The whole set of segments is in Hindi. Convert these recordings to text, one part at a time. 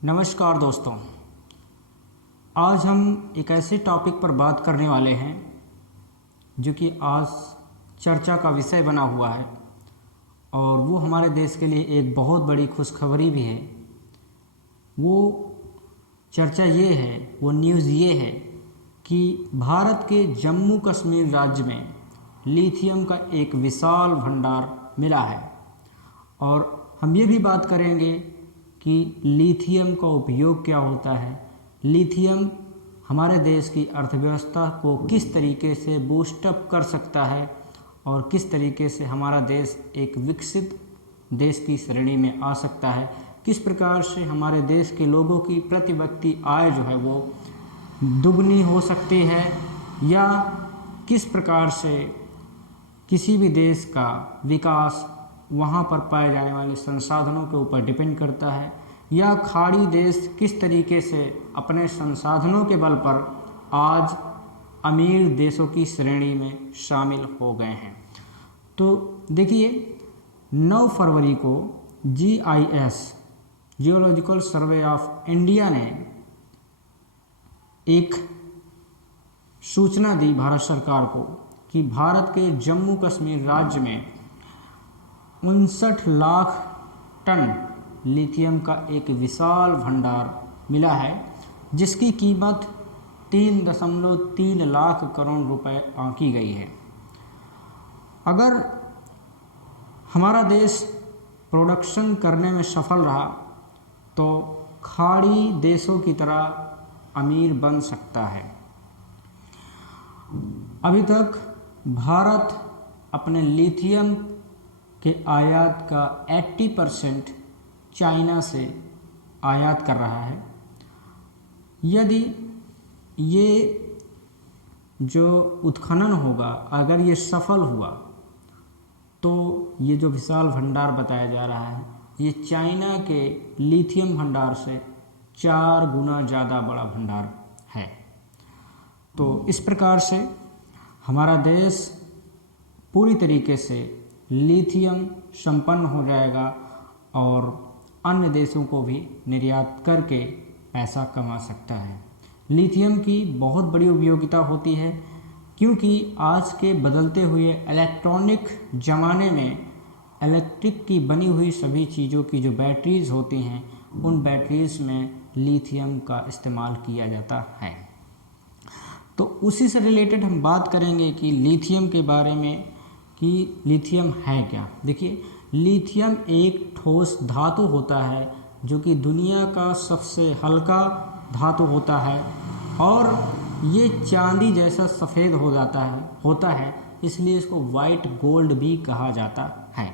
नमस्कार दोस्तों। आज हम एक ऐसे टॉपिक पर बात करने वाले हैं जो कि आज चर्चा का विषय बना हुआ है और वो हमारे देश के लिए एक बहुत बड़ी खुशखबरी भी है। वो चर्चा ये है, वो न्यूज़ ये है कि भारत के जम्मू कश्मीर राज्य में लिथियम का एक विशाल भंडार मिला है और हम ये भी बात करेंगे कि लिथियम का उपयोग क्या होता है, लिथियम हमारे देश की अर्थव्यवस्था को किस तरीके से बूस्टअप कर सकता है और किस तरीके से हमारा देश एक विकसित देश की श्रेणी में आ सकता है, किस प्रकार से हमारे देश के लोगों की प्रति व्यक्ति आय जो है वो दुगनी हो सकती है या किस प्रकार से किसी भी देश का विकास वहाँ पर पाए जाने वाले संसाधनों के ऊपर डिपेंड करता है या खाड़ी देश किस तरीके से अपने संसाधनों के बल पर आज अमीर देशों की श्रेणी में शामिल हो गए हैं। तो देखिए 9 फरवरी को GIS geological survey of India ने एक सूचना दी भारत सरकार को कि भारत के जम्मू कश्मीर राज्य में 59 लाख टन लिथियम का एक विशाल भंडार मिला है, जिसकी कीमत 3.3 लाख करोड़ रुपए आंकी गई है। अगर हमारा देश प्रोडक्शन करने में सफल रहा तो खाड़ी देशों की तरह अमीर बन सकता है। अभी तक भारत अपने लिथियम के आयात का 80% चाइना से आयात कर रहा है। यदि ये जो उत्खनन होगा, अगर ये सफल हुआ तो ये जो विशाल भंडार बताया जा रहा है ये चाइना के लिथियम भंडार से 4 गुना ज़्यादा बड़ा भंडार है। तो इस प्रकार से हमारा देश पूरी तरीके से लिथियम संपन्न हो जाएगा और अन्य देशों को भी निर्यात करके पैसा कमा सकता है। लिथियम की बहुत बड़ी उपयोगिता होती है क्योंकि आज के बदलते हुए इलेक्ट्रॉनिक ज़माने में इलेक्ट्रिक की बनी हुई सभी चीज़ों की जो बैटरीज़ होती हैं उन बैटरीज़ में लिथियम का इस्तेमाल किया जाता है। तो उसी से रिलेटेड हम बात करेंगे कि लिथियम के बारे में कि लिथियम है क्या। देखिए, लिथियम एक ठोस धातु होता है जो कि दुनिया का सबसे हल्का धातु होता है और ये चांदी जैसा सफ़ेद होता है, इसलिए इसको वाइट गोल्ड भी कहा जाता है।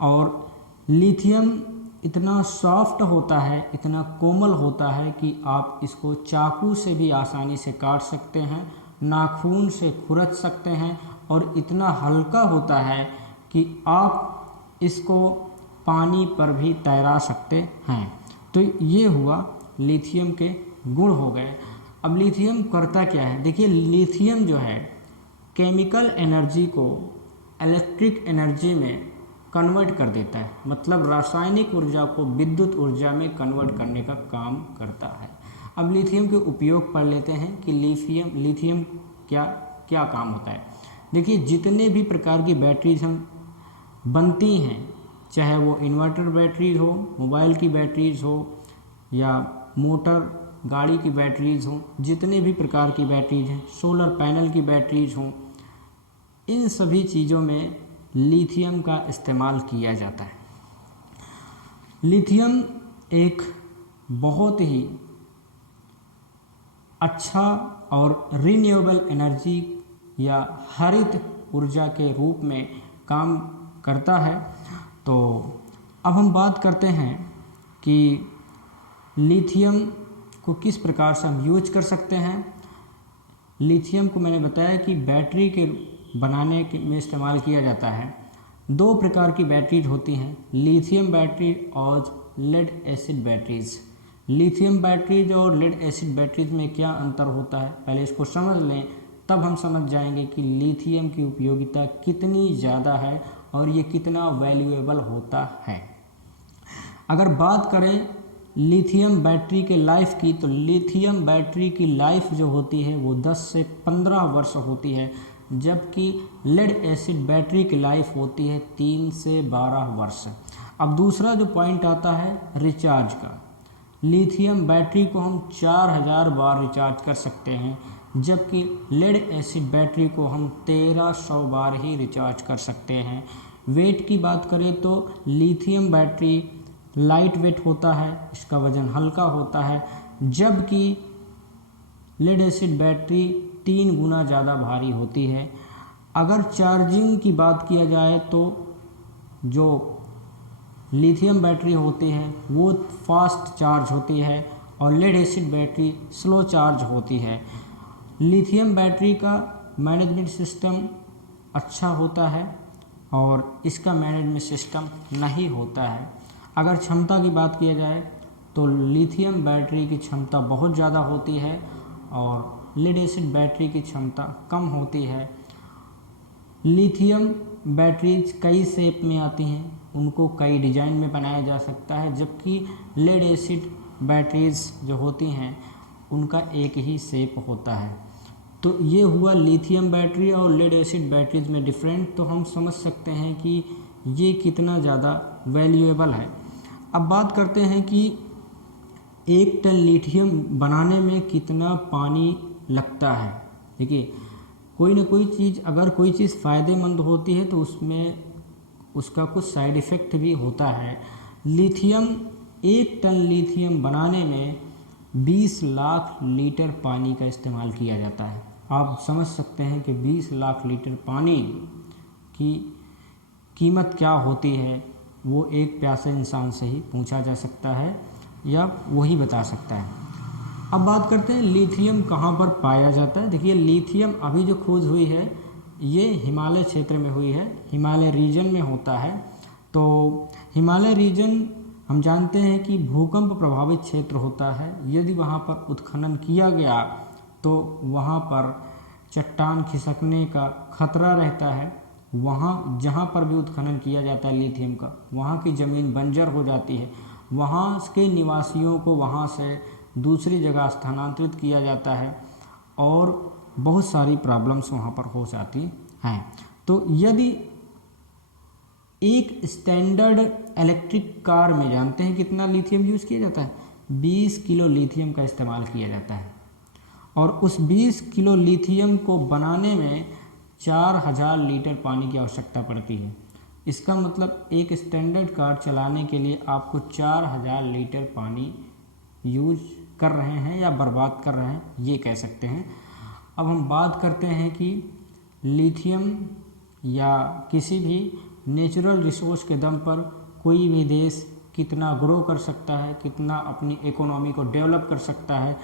और लिथियम इतना सॉफ्ट होता है, इतना कोमल होता है कि आप इसको चाकू से भी आसानी से काट सकते हैं, नाखून से खुरच सकते हैं और इतना हल्का होता है कि आप इसको पानी पर भी तैरा सकते हैं। तो ये हुआ लिथियम के गुण हो गए। अब लिथियम करता क्या है? देखिए, लिथियम जो है केमिकल एनर्जी को इलेक्ट्रिक एनर्जी में कन्वर्ट कर देता है, मतलब रासायनिक ऊर्जा को विद्युत ऊर्जा में कन्वर्ट करने का काम करता है। अब लिथियम के उपयोग पढ़ लेते हैं कि लिथियम क्या क्या काम होता है। देखिए, जितने भी प्रकार की बैटरीज हम बनती हैं, चाहे वो इन्वर्टर बैटरीज हो, मोबाइल की बैटरीज हो या मोटर गाड़ी की बैटरीज हो, जितने भी प्रकार की बैटरीज हैं, सोलर पैनल की बैटरीज हों, इन सभी चीज़ों में लिथियम का इस्तेमाल किया जाता है। लिथियम एक बहुत ही अच्छा और रिन्यूएबल एनर्जी या हरित ऊर्जा के रूप में काम करता है। तो अब हम बात करते हैं कि लिथियम को किस प्रकार से हम यूज कर सकते हैं। लिथियम को मैंने बताया कि बैटरी के बनाने में इस्तेमाल किया जाता है। 2 प्रकार की बैटरीज होती हैं, लिथियम बैटरी और lead acid batteries. Lithium batteries और लेड एसिड बैटरीज में क्या अंतर होता है, पहले इसको समझ लें, तब हम समझ जाएंगे कि लिथियम की उपयोगिता कितनी ज़्यादा है और ये कितना वैल्यूएबल होता है। अगर बात करें लिथियम बैटरी के लाइफ की, तो लिथियम बैटरी की लाइफ जो होती है वो 10 से 15 वर्ष होती है, जबकि लेड एसिड बैटरी की लाइफ होती है 3 से 12 वर्ष। अब दूसरा जो पॉइंट आता है रिचार्ज का, लिथियम बैटरी को हम 4000 बार रिचार्ज कर सकते हैं, जबकि लेड एसिड बैटरी को हम 1300 बार ही रिचार्ज कर सकते हैं। वेट की बात करें तो लिथियम बैटरी लाइट वेट होता है, इसका वज़न हल्का होता है, जबकि लेड एसिड बैटरी 3 गुना ज़्यादा भारी होती है। अगर चार्जिंग की बात किया जाए तो जो लिथियम बैटरी होती है वो फास्ट चार्ज होती है और lead acid battery slow charge होती है। लिथियम बैटरी का मैनेजमेंट सिस्टम अच्छा होता है और इसका मैनेजमेंट सिस्टम नहीं होता है। अगर क्षमता की बात किया जाए तो लिथियम बैटरी की क्षमता बहुत ज़्यादा होती है और लेड एसिड बैटरी की क्षमता कम होती है। लिथियम बैटरीज कई शेप में आती हैं, उनको कई डिज़ाइन में बनाया जा सकता है, जबकि लेड एसिड बैटरीज जो होती हैं उनका एक ही शेप होता है। तो ये हुआ लिथियम बैटरी और लेड एसिड बैटरीज में डिफरेंट। तो हम समझ सकते हैं कि ये कितना ज़्यादा वैल्यूएबल है। अब बात करते हैं कि 1 टन लिथियम बनाने में कितना पानी लगता है। देखिए, कोई ना कोई चीज़, अगर कोई चीज़ फ़ायदेमंद होती है तो उसमें उसका कुछ साइड इफ़ेक्ट भी होता है। लिथियम 1 टन लिथियम बनाने में 20 लाख लीटर पानी का इस्तेमाल किया जाता है। आप समझ सकते हैं कि 20 लाख लीटर पानी की कीमत क्या होती है, वो एक प्यासे इंसान से ही पूछा जा सकता है या वही बता सकता है। अब बात करते हैं लिथियम कहाँ पर पाया जाता है। देखिए, लिथियम अभी जो खोज हुई है ये हिमालय क्षेत्र में हुई है, हिमालय रीजन में होता है। तो हिमालय रीजन हम जानते हैं कि भूकंप प्रभावित क्षेत्र होता है। यदि वहाँ पर उत्खनन किया गया तो वहाँ पर चट्टान खिसकने का खतरा रहता है। वहाँ जहाँ पर भी उत्खनन किया जाता है लिथियम का, वहाँ की ज़मीन बंजर हो जाती है, वहाँ के निवासियों को वहाँ से दूसरी जगह स्थानांतरित किया जाता है और बहुत सारी प्रॉब्लम्स वहाँ पर हो जाती हैं। तो यदि एक स्टैंडर्ड इलेक्ट्रिक कार में जानते हैं कितना लिथियम यूज़ किया जाता है, 20 किलो लिथियम का इस्तेमाल किया जाता है और उस 20 किलो लिथियम को बनाने में 4000 लीटर पानी की आवश्यकता पड़ती है। इसका मतलब एक स्टैंडर्ड कार चलाने के लिए आपको 4000 लीटर पानी यूज कर रहे हैं या बर्बाद कर रहे हैं, ये कह सकते हैं। अब हम बात करते हैं कि लिथियम या किसी भी नेचुरल रिसोर्स के दम पर कोई भी देश कितना ग्रो कर सकता है, कितना अपनी इकोनॉमी को डेवलप कर सकता है,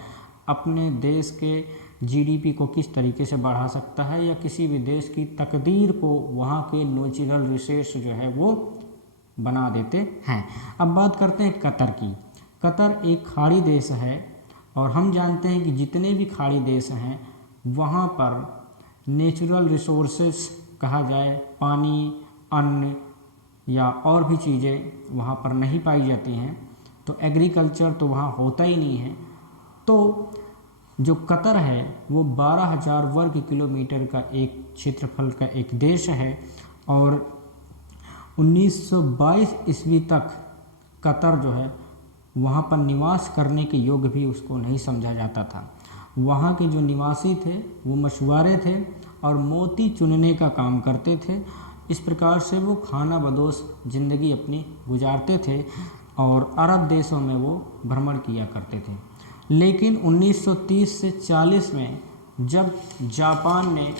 अपने देश के जीडीपी को किस तरीके से बढ़ा सकता है या किसी भी देश की तकदीर को वहाँ के नेचुरल रिसोर्स जो है वो बना देते हैं। अब बात करते हैं कतर की। कतर एक खाड़ी देश है और हम जानते हैं कि जितने भी खाड़ी देश हैं वहाँ पर नेचुरल रिसोर्सेस कहा जाए, पानी, अन्न या और भी चीज़ें वहाँ पर नहीं पाई जाती हैं, तो एग्रीकल्चर तो वहाँ होता ही नहीं है। तो जो कतर है वो 12,000 वर्ग किलोमीटर का एक क्षेत्रफल का एक देश है और 1922 ईस्वी तक कतर जो है वहाँ पर निवास करने के योग्य भी उसको नहीं समझा जाता था। वहाँ के जो निवासी थे वो मछुआरे थे और मोती चुनने का काम करते थे। इस प्रकार से वो खाना बदोश ज़िंदगी अपनी गुजारते थे और अरब देशों में वो भ्रमण किया करते थे। लेकिन 1930 से 40 में जब जापान ने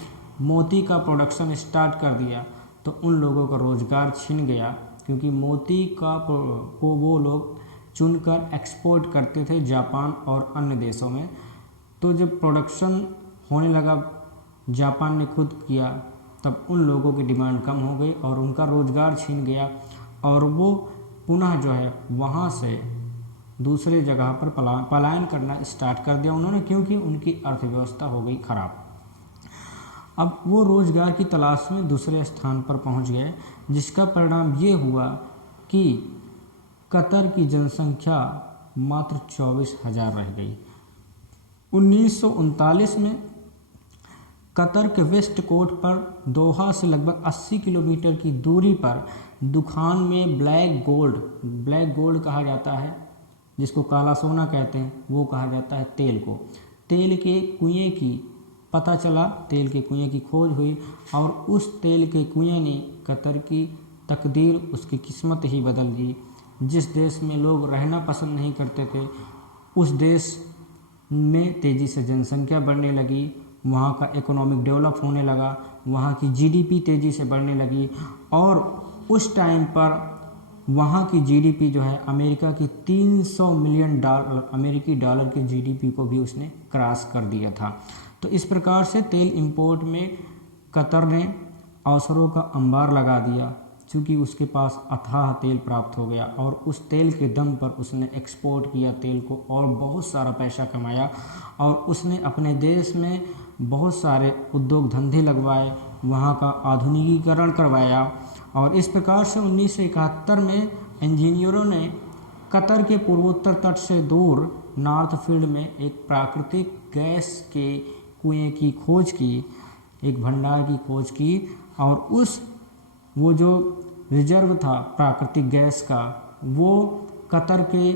मोती का प्रोडक्शन स्टार्ट कर दिया तो उन लोगों का रोज़गार छिन गया, क्योंकि मोती को वो लोग चुनकर एक्सपोर्ट करते थे जापान और अन्य देशों में। तो जब प्रोडक्शन होने लगा, जापान ने खुद किया, तब उन लोगों की डिमांड कम हो गई और उनका रोज़गार छिन गया और वो पुनः जो है वहाँ से दूसरे जगह पर पलायन करना स्टार्ट कर दिया उन्होंने, क्योंकि उनकी अर्थव्यवस्था हो गई ख़राब। अब वो रोज़गार की तलाश में दूसरे स्थान पर पहुँच गए, जिसका परिणाम ये हुआ कि कतर की जनसंख्या मात्र 24,000 रह गई। 1939 में कतर के वेस्ट कोस्ट पर दोहा से लगभग 80 किलोमीटर की दूरी पर दुखान में ब्लैक गोल्ड कहा जाता है, जिसको काला सोना कहते हैं, वो कहा जाता है तेल को। तेल के कुएं की पता चला, तेल के कुएं की खोज हुई और उस तेल के कुएं ने कतर की तकदीर, उसकी किस्मत ही बदल दी। जिस देश में लोग रहना पसंद नहीं करते थे, उस देश में तेज़ी से जनसंख्या बढ़ने लगी, वहाँ का इकोनॉमिक डेवलप होने लगा, वहाँ की जीडीपी तेज़ी से बढ़ने लगी और उस टाइम पर वहाँ की जीडीपी जो है अमेरिका की 300 मिलियन अमेरिकी डॉलर की जीडीपी को भी उसने क्रॉस कर दिया था। तो इस प्रकार से तेल इंपोर्ट में कतर ने अवसरों का अंबार लगा दिया, क्योंकि उसके पास अथाह तेल प्राप्त हो गया और उस तेल के दम पर उसने एक्सपोर्ट किया तेल को और बहुत सारा पैसा कमाया और उसने अपने देश में बहुत सारे उद्योग धंधे लगवाए, वहाँ का आधुनिकीकरण करवाया और इस प्रकार से 1971 में इंजीनियरों ने कतर के पूर्वोत्तर तट से दूर नॉर्थ फील्ड में एक प्राकृतिक गैस के कुएं की खोज की, एक भंडार की खोज की और वो जो रिजर्व था प्राकृतिक गैस का, वो कतर के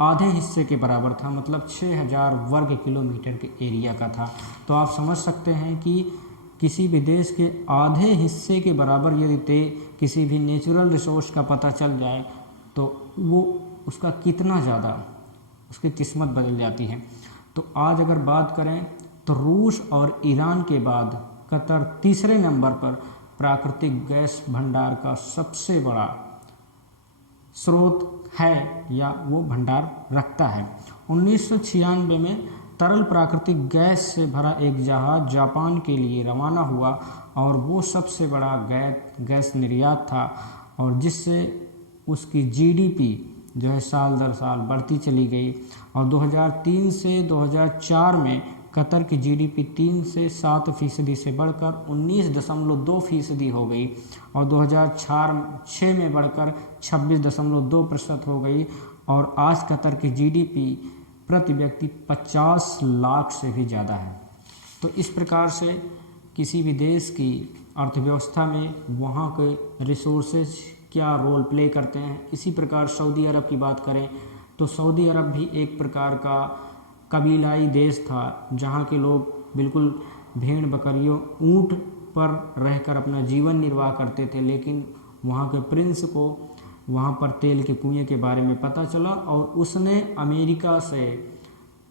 आधे हिस्से के बराबर था, मतलब 6000 वर्ग किलोमीटर के एरिया का था। तो आप समझ सकते हैं कि किसी भी देश के आधे हिस्से के बराबर यदि किसी भी नेचुरल रिसोर्स का पता चल जाए तो वो उसका कितना ज़्यादा उसकी किस्मत बदल जाती है। तो आज अगर बात करें तो रूस और ईरान के बाद कतर तीसरे नंबर पर प्राकृतिक गैस भंडार का सबसे बड़ा स्रोत है या वो भंडार रखता है। 1996 में तरल प्राकृतिक गैस से भरा एक जहाज़ जापान के लिए रवाना हुआ और वो सबसे बड़ा गैस निर्यात था और जिससे उसकी जीडीपी जो है साल दर साल बढ़ती चली गई और 2003 से 2004 में कतर की जीडीपी 3 से 7% से बढ़कर 19.2% हो गई और 2006 में बढ़कर 26.2% हो गई और आज कतर की जीडीपी प्रति व्यक्ति 50 लाख से भी ज़्यादा है। तो इस प्रकार से किसी भी देश की अर्थव्यवस्था में वहाँ के रिसोर्सेज क्या रोल प्ले करते हैं। इसी प्रकार सऊदी अरब की बात करें तो सऊदी अरब भी एक प्रकार का कबीलाई देश था, जहाँ के लोग बिल्कुल भेड़ बकरियों ऊँट पर रहकर अपना जीवन निर्वाह करते थे, लेकिन वहाँ के प्रिंस को वहाँ पर तेल के कुएं के बारे में पता चला और उसने अमेरिका से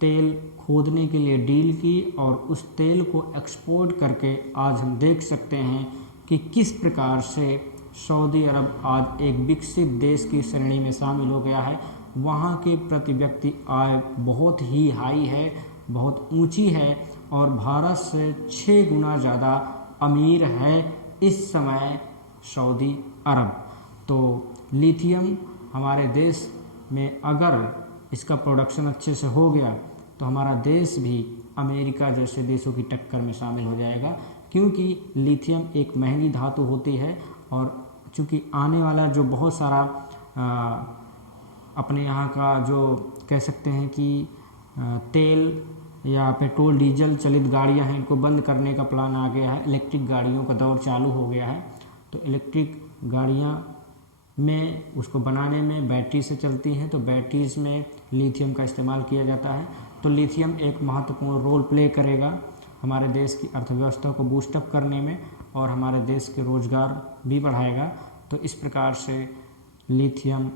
तेल खोदने के लिए डील की और उस तेल को एक्सपोर्ट करके आज हम देख सकते हैं कि किस प्रकार से सऊदी अरब आज एक विकसित देश की श्रेणी में शामिल हो गया है। वहाँ के प्रति व्यक्ति आय बहुत ही हाई है, बहुत ऊंची है और भारत से 6 गुना ज़्यादा अमीर है इस समय सऊदी अरब। तो लिथियम हमारे देश में अगर इसका प्रोडक्शन अच्छे से हो गया तो हमारा देश भी अमेरिका जैसे देशों की टक्कर में शामिल हो जाएगा, क्योंकि लिथियम एक महंगी धातु होती है और चूँकि आने वाला जो बहुत सारा अपने यहाँ का जो कह सकते हैं कि तेल या पेट्रोल डीजल चलित गाड़ियाँ हैं, इनको बंद करने का प्लान आ गया है, इलेक्ट्रिक गाड़ियों का दौर चालू हो गया है। तो इलेक्ट्रिक गाड़ियाँ में उसको बनाने में बैटरी से चलती हैं, तो बैटरीज में लिथियम का इस्तेमाल किया जाता है। तो लिथियम एक महत्वपूर्ण रोल प्ले करेगा हमारे देश की अर्थव्यवस्था को बूस्टअप करने में और हमारे देश के रोज़गार भी बढ़ाएगा। तो इस प्रकार से लिथियम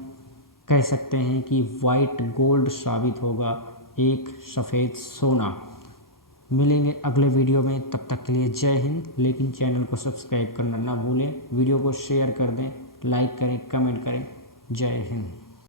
कह सकते हैं कि वाइट गोल्ड साबित होगा, एक सफ़ेद सोना। मिलेंगे अगले वीडियो में, तब तक के लिए जय हिंद। लेकिन चैनल को सब्सक्राइब करना ना भूलें, वीडियो को शेयर कर दें, लाइक करें, कमेंट करें। जय हिंद।